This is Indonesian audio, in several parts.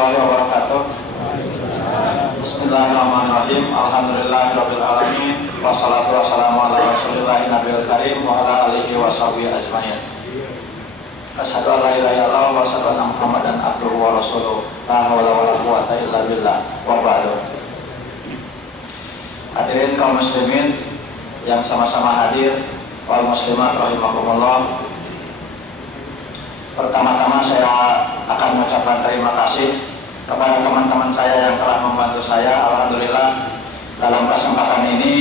warahmatullahi wabarakatuh. Bismillahirrahmanirrahim. Alhamdulillahirabbil alamin. Wassalatu wassalamu ala Rasulillah nabiyil karim wa ala alihi washabihi ajmain. Asyhadu an la ilaha illallah wa asyhadu anna Muhammadan abduhu wa rasuluh. La haula wala quwwata illa billah. Wa ba'du. Hadirin kaum muslimin yang sama-sama hadir, wal muslimat rahimakumullah. Pertama-tama saya akan mengucapkan terima kasih kepada teman-teman saya yang telah membantu saya. Alhamdulillah, dalam kesempatan ini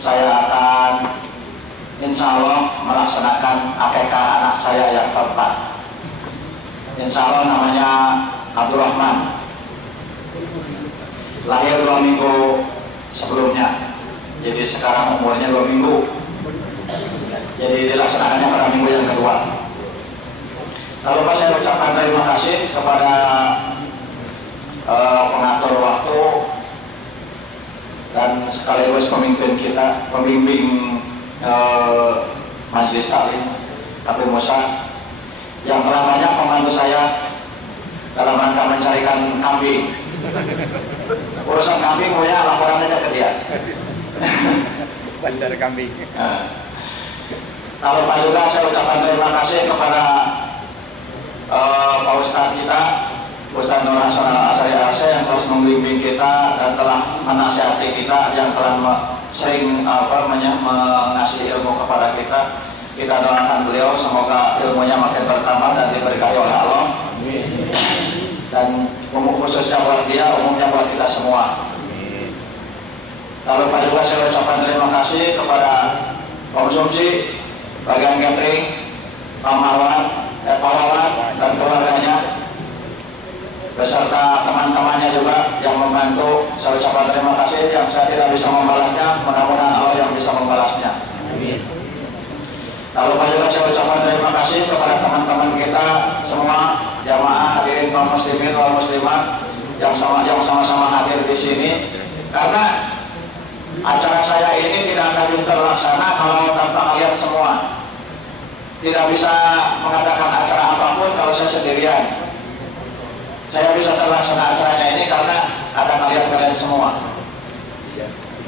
saya akan insya Allah melaksanakan akikah anak saya yang keempat. Insya Allah namanya Abdurrahman, lahir 2 minggu sebelumnya, jadi sekarang umurnya 2 minggu, jadi dilaksanakannya pada minggu yang kedua. Lalu saya ucapkan terima kasih kepada pengatur waktu dan sekaligus pemimpin kita, pembimbing majelis taklim Tapi Musa, yang telah banyak membantu saya dalam rangka mencarikan kambing. Urusan kambing punya laporan aja ke dia. Bandar kambing. Lalu Pak juga saya ucapkan terima kasih kepada Pak Ustadz kita, Ustadz Nur Hasan Al-Asari Arse, yang terus membimbing kita dan telah menasihati kita, yang telah sering mengasih ilmu kepada kita. Kita doakan beliau semoga ilmunya makin bertambah dan diberkahi oleh Allah. Dan khususnya buat dia, umumnya buat kita semua. Lalu Pak juga saya ucapkan terima kasih kepada konsumsi, bagian catering, Pak Marwan, Pak Wawan dan keluarganya, beserta teman-temannya juga yang membantu. Saya ucapkan terima kasih, yang saya tidak bisa membalasnya, mudah-mudahan Allah yang bisa membalasnya. Amin. Lalu juga saya ucapkan terima kasih kepada teman-teman kita semua, jamaah hadirin kaum muslimin wal muslimat yang sama-sama hadir di sini. Karena acara saya ini tidak akan bisa terlaksana kalau tanpa kalian semua. Tidak bisa mengadakan acara apapun kalau saya sendirian. Saya bisa terlaksana acaranya ini karena ada kalian semua.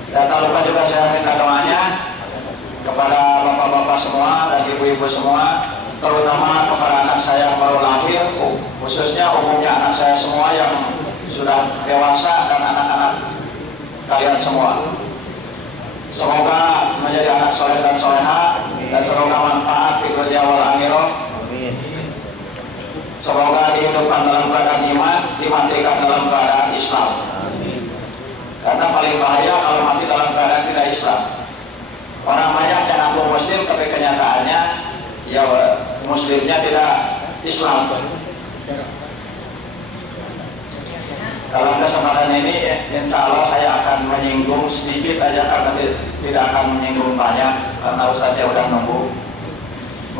Dan tak lupa juga saya minta doanya kepada bapak-bapak semua dan ibu-ibu semua, terutama kepada anak saya yang baru lahir, khususnya umumnya anak saya semua yang sudah dewasa dan anak-anak kalian semua. Semoga menjadi anak soleh dan soleha, dan semoga manfaat di dunia wal akhirah. Semoga dihidupkan dalam keadaan iman, dimatikan dalam keadaan Islam. Karena paling bahaya kalau mati dalam keadaan tidak Islam. Orang banyak yang ngaku muslim tapi kenyataannya ya muslimnya tidak Islam. Dalam kesempatan ini insya Allah saya akan menyinggung sedikit aja, karena tidak akan menyinggung banyak karena Ustaznya udah nunggu.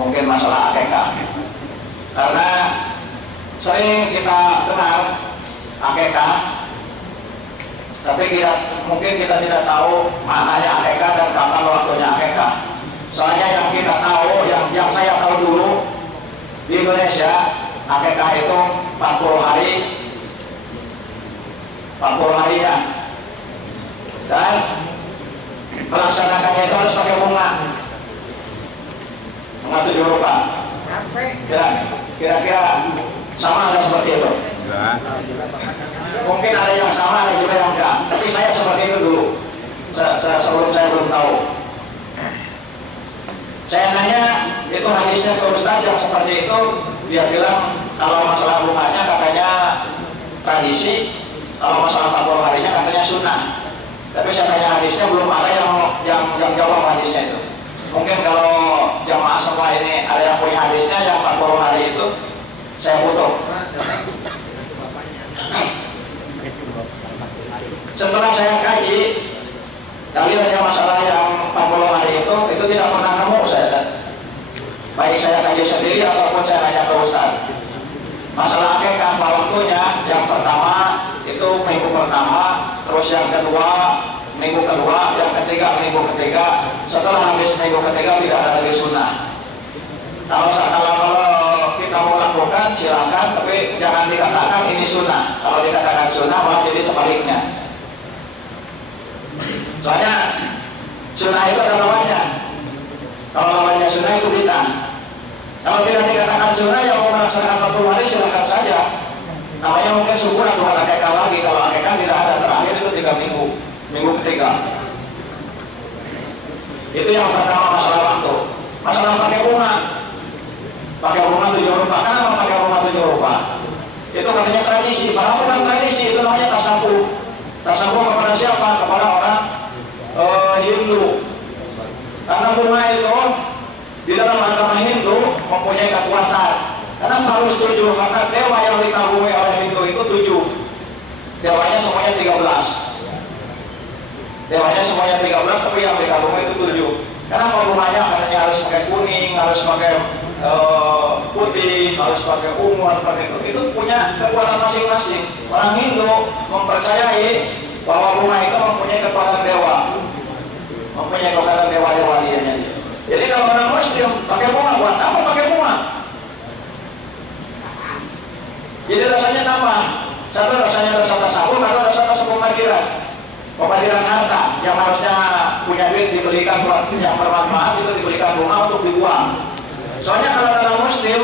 Mungkin masalah akikah, karena sering kita dengar akikah, tapi mungkin kita tidak tahu maknanya akikah dan kapan waktunya akikah. Soalnya yang kita tahu, yang saya tahu dulu di Indonesia, akikah itu 40 hari, 40 harinya, dan melaksanakannya itu harus pakai bunga 7 rupa. Kira-kira sama ada seperti itu? Mungkin ada yang sama, ada juga yang enggak. Tapi saya seperti itu dulu. Sebelum saya belum tahu. Saya nanya, itu hadisnya ke Ustaz yang seperti itu, dia bilang kalau masalah bunganya katanya tradisi, kalau masalah 40 harinya katanya sunnah. Tapi saya tanya hadisnya, belum ada yang jawab hadisnya itu. Mungkin kalau jamaah semua ini ada yang punya hadisnya yang 40 hari itu, saya butuh. Setelah saya kaji dalilnya masalah yang 40 hari itu tidak pernah nemu saya. Baik saya kaji sendiri ataupun saya nanya ke Ustaz. Masalah akikah waktunya, yang pertama itu minggu pertama, terus yang kedua minggu kedua, yang ketiga minggu ketiga. Setelah habis minggu ketiga tidak ada lagi sunnah. Kalau kita mau lakukan dibolehkan, silakan, tapi jangan dikatakan ini sunnah. Kalau dikatakan sunnah, malah jadi sebaliknya. Soalnya sunnah itu ada lawannya. Kalau lawannya sunnah itu bid'ah. Kalau tidak dikatakan sunnah, yang mau melaksanakan 40 hari silakan saja. Namanya mungkin syukur atau akikah lagi. Kalau akikah tidak ada, terakhir itu 3 minggu, minggu ketiga. Itu yang pertama, masalah waktu. Masalah pakai bunga. Pakai bunga 7 rupa. Kenapa pakai bunga 7 rupa? Itu katanya tradisi. Padahal bukan tradisi, itu namanya tasawuf. Tasawuf kepada siapa? Kepada orang Hindu. Karena bunga itu di dalam agama Hindu mempunyai kekuatan. Karena harus 7, karena dewa yang dikagumi oleh Hindu itu 7. Dewanya semuanya 13. Dewanya semuanya 13, tapi yang dikagumi itu 7. Karena bunganya katanya harus pakai kuning, harus pakai putih, harus pakai ungu, harus pakai itu punya kekuatan masing-masing. Orang Hindu mempercayai bahwa bunga itu mempunyai kekuatan dewa, mempunyai kekuatan dewa-dewa dianya. Jadi kalau orang Muslim pakai bunga, buat apa pakai bunga? Jadi rasanya tambah. Satu rasanya rasa tasawuf, atau rasa pemadiran. Pemadiran harta yang harusnya punya duit diberikan buat yang bermanfaat, itu diberikan bunga untuk dibuang. Soalnya kalau dalam Muslim,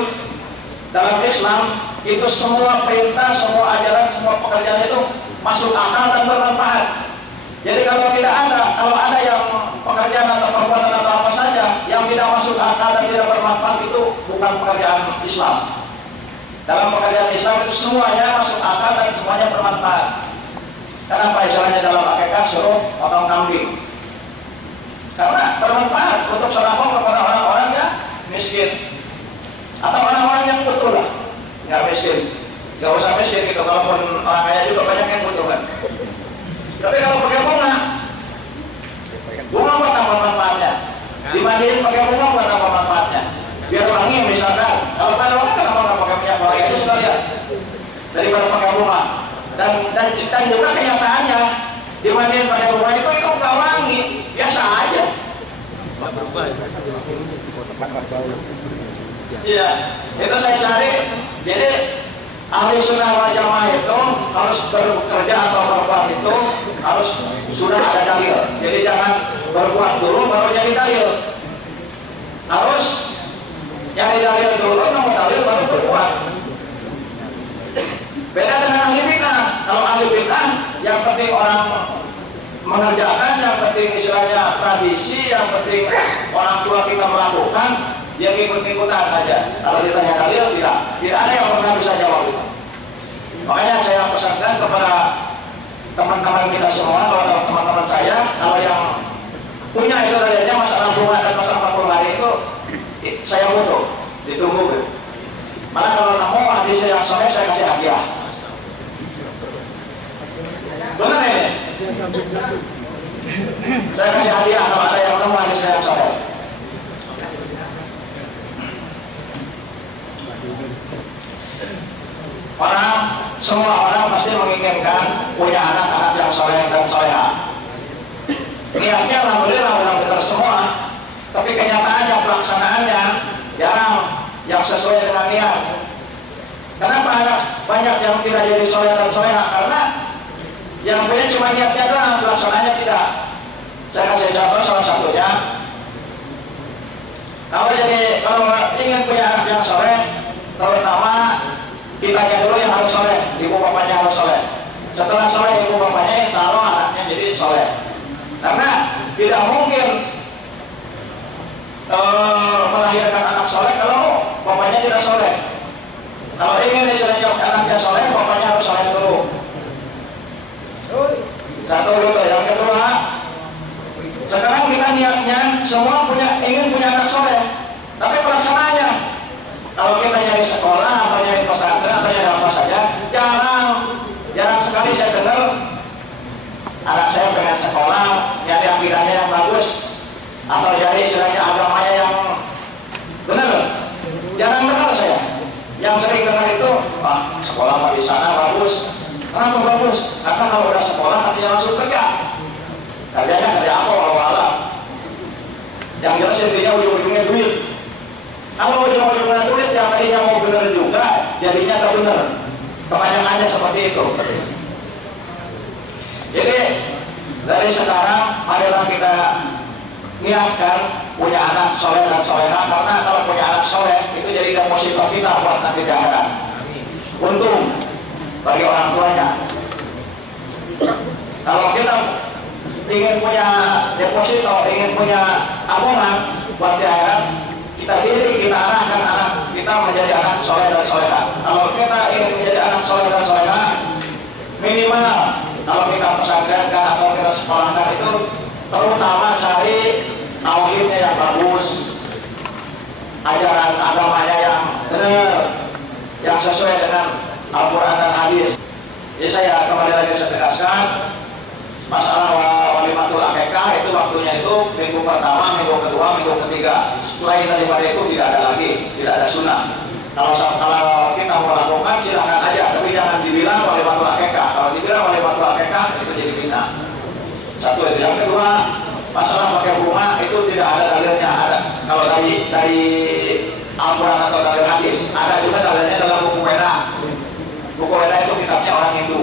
dalam Islam itu semua perintah, semua ajaran, semua pekerjaan itu masuk akal dan bermanfaat. Jadi kalau tidak ada, kalau ada yang pekerjaan atau perbuatan atau apa saja yang tidak masuk akal dan tidak bermanfaat, itu bukan pekerjaan Islam. Dalam pekerjaan Islam itu semuanya masuk akal dan semuanya bermanfaat. Kenapa istilahnya dalam akikah suruh potong kambing? Karena bermanfaat untuk sedekah kepada orang-orang yang miskin atau orang-orang yang betul lah, nggak miskin, nggak usah miskin gitu. Kalaupun orang kaya juga banyak yang butuh kan. Tapi kalau pakai bunga buat apa manfaatnya? Dimandiin pakai bunga buat apa manfaatnya? Biar wangi misalkan. Kalau pada orang kenapa nggak pakai minyak wangi itu sekalian daripada pakai bunga? Dan juga kenyataannya dimandiin pakai bunga itu nggak wangi, biasa aja. Iya, itu saya cari. Jadi ahli sunnah wal jamaah itu harus bekerja atau berbuat itu harus sudah ada dalil. Jadi jangan berbuat dulu baru jadi dalil. Harus nyari dalil dulu, nemu dalil baru berbuat. Beda dengan ahli bid'ah. Kalau ahli bid'ah yang penting orang mengerjakan, yang penting istilahnya tradisi, yang penting orang tua kita melakukan, dia ikut-ikutan aja. Kalau ditanya dalil, tidak ada yang pernah bisa jawab itu. Makanya saya pesankan kepada teman-teman kita semua, kalau teman-teman saya, kalau yang punya itu dalilnya masalah bunga dan masalah 40 hari itu, saya butuh, ditunggu. Malah kalau nemu hadis yang soleh saya kasih hadiah. Benar ya? Saya kasih hadiah kalau ada yang nemu hadis yang soleh. Semua orang pasti menginginkan punya anak-anak yang soleh dan soleha. Niatnya alhamdulillah udah benar semua, tapi kenyataannya, pelaksanaannya jarang yang sesuai dengan niat. Kenapa banyak yang tidak jadi soleh dan soleha? Karena yang punya cuma niatnya doang, pelaksanaannya tidak. Saya kasih contoh salah satunya. Kalau ingin punya anak yang soleh, terutama kitanya dulu yang harus soleh, ibu bapaknya harus soleh. Setelah soleh ibu bapaknya, insya Allah anaknya jadi soleh. Karena tidak mungkin melahirkan anak soleh kalau bapaknya tidak soleh. Kalau ingin istilahnya anaknya soleh, bapaknya harus soleh dulu. Satu dulu. Yang kedua, sekarang kita niatnya semua ingin punya anak soleh, tapi pelaksanaannya, kalau kita nyari sekolah atau nyari pesantren atau nyari apa saja, jarang sekali saya dengar anak saya pengen sekolah, nyari akidahnya yang bagus atau nyari istilahnya agamanya yang benar. Jarang dengar saya. Yang sering dengar itu, sekolah di sana bagus. Kenapa bagus? Karena kalau udah sekolah artinya langsung kerja. Kerjanya kerja apa? Walau yang jelas intinya ujung-ujungnya duit. Kalau ujung-ujungnya duit, yang tadinya mau benar juga jadinya tak benar. Kebanyakannya seperti itu. Jadi dari sekarang marilah kita niatkan punya anak soleh dan soleha, karena kalau punya anak soleh itu jadi musibah kita buat nanti di akhirat. Untung bagi orang tuanya. Kalau kita ingin punya deposito, ingin punya tabungan buat di akhirat, kita didik, kita arahkan anak kita menjadi anak soleh dan soleha. Kalau kita ingin menjadi anak soleh dan soleha, minimal kalau kita pesantrenkan atau kita sekolahkan itu terutama cari tauhidnya yang bagus, ajaran agamanya yang benar, yang sesuai dengan Al-Quran dan Hadis. Jadi saya kembali lagi saya tegaskan masalah walimatul akikah itu waktunya itu minggu pertama, minggu kedua, minggu ketiga. Selain daripada itu tidak ada lagi, tidak ada sunnah. Kalau kita mau lakukan silahkan aja, tapi jangan dibilang walimatul akikah. Kalau dibilang walimatul akikah itu jadi bid'ah. Satu itu. Yang kedua, masalah pakai bunga itu tidak ada dalilnya. Ada kalau dari Al-Quran atau dari hadis, ada juga dalilnya dalam buku Weda. Buku Weda itu kitabnya orang Hindu.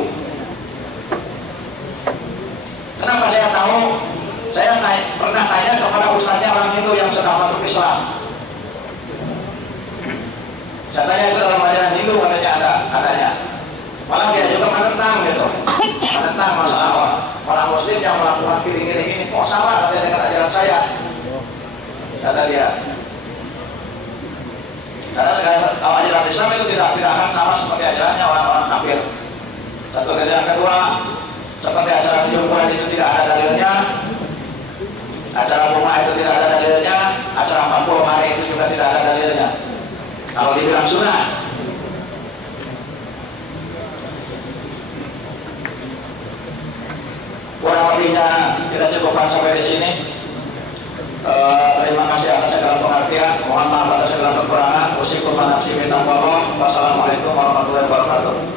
Kenapa saya tahu? Saya pernah tanya kepada ustaznya orang Hindu yang sedang masuk Islam. Saya tanya itu dalam ajaran Hindu katanya adanya. Malah dia juga menentang gitu, menentang masalah orang Muslim yang melakukan kiring-kiring ini. Kok sama katanya dengan ajaran saya? Kata dia. Karena kalau ajaran Islam itu tidak akan sama seperti ajarannya orang-orang kafir. Satu. Yang kedua, seperti acara Jumat itu tidak ada dalilnya, acara rumah itu tidak ada dalilnya, acara 40 hari itu juga tidak ada dalilnya. Kalau dibilang sunnah, kurang lebihnya kita cukupkan sampai di sini. Terima kasih atas segala pengertian. Mohon maaf atas segala kekurangan. Wassalamualaikum warahmatullahi wabarakatuh.